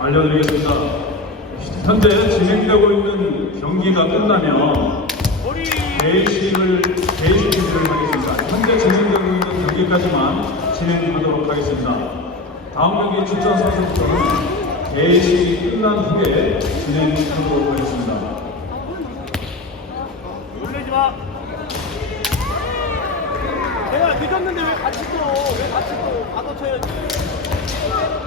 알려드리겠습니다. 현재 진행되고 있는 경기가 끝나면 개의식을 개의식 준비를 하겠습니다. 현재 진행되고 있는 경기까지만 진행하도록 하겠습니다. 다음 경기 출전 선수부터는 개의식이 끝난 후에 진행하도록 하겠습니다. 놀래지 마. 내가 늦었는데 왜 같이 또, 왜 같이 또, 받아쳐야지.